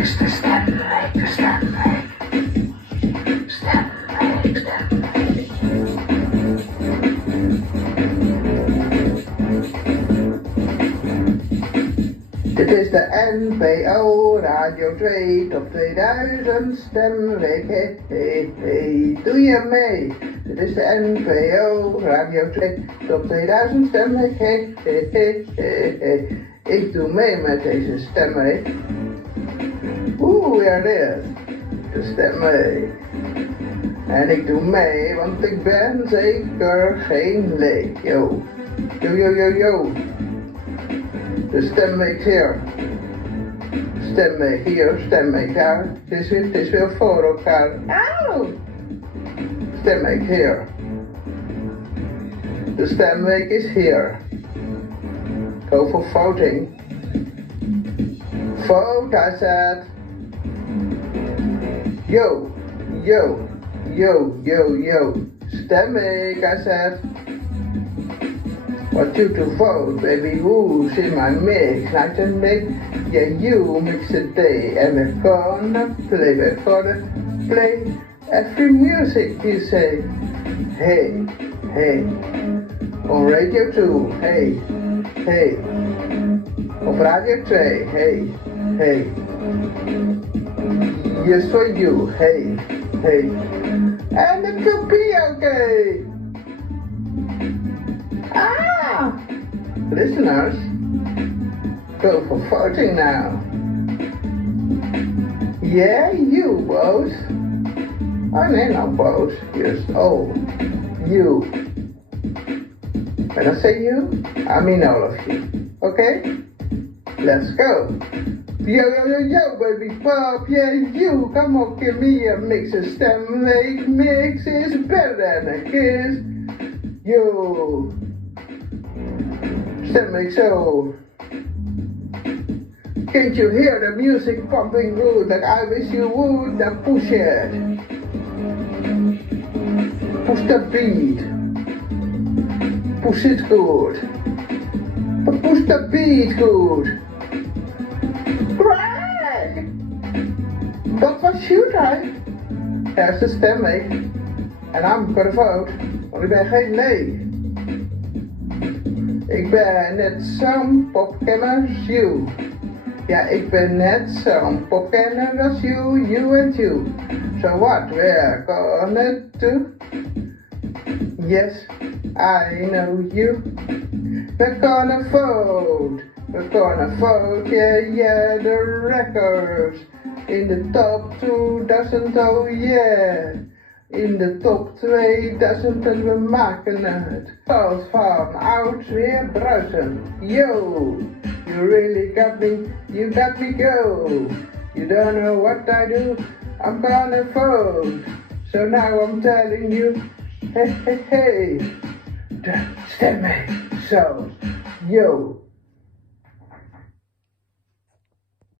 is de Stemweek, de Stemweek. Stemweek, Stemweek. Dit is de NPO Radio 2 Top 2000 Stemweek. Hey, hey, hey, doe je mee? Dit is de NPO Radio 2 Top 2000 Stemweek. Hey, hey, hey, hey, hey. Ik doe mee met deze Stemweek. Ja, dit. De Stemweek. En ik doe mee, want ik ben zeker geen leek. Yo, yo, yo, yo, yo. De Stemweek hier. Stemweek hier, Stemweek daar. Het is weer voor elkaar. Auw! Stemweek hier. De Stemweek is hier. Go for voting. Vote, I said. Yo, yo, yo, yo, yo. Stemweek, I said. Want you to vote, baby, who's in my mix? Night and day, yeah, you mix the day. And we're gonna play every music you say. Hey, hey. On Radio 2, hey, hey. Op Radio 2, hey, hey. Yes for you, hey, hey. And it could be okay. Listeners, go for voting now. Yeah, you both. Oh, nee, not both, just all. You. When I say you, I mean all of you. Okay? Let's go. Yo, yo, yo, yo, baby pop, yeah, you. Come on, give me a mix. A Stemweek mix is better than a kiss. Yo. Stemweek so. Can't you hear the music pumping good like I wish you would? Then push it. Push the beat. Push it good. But push the beat good. Great! But what should I? There's the Stemweek. And I'm gonna vote. Want ik ben geen nee. Ik ben net zo'n popkenner als you. Ja, ik ben net zo'n popkenner als you, you and you. So what we're gonna do? Yes, I know you. We're gonna vote. We're gonna vote, yeah, yeah, the records. In de top 2000, oh yeah. In de top 2000 en we maken het. Zoals van oud weer bruisen. Yo, you really got me, you got me go. You don't know what I do, I'm gonna vote. So now I'm telling you, hey, hey, hey. De Stemweek, so, yo.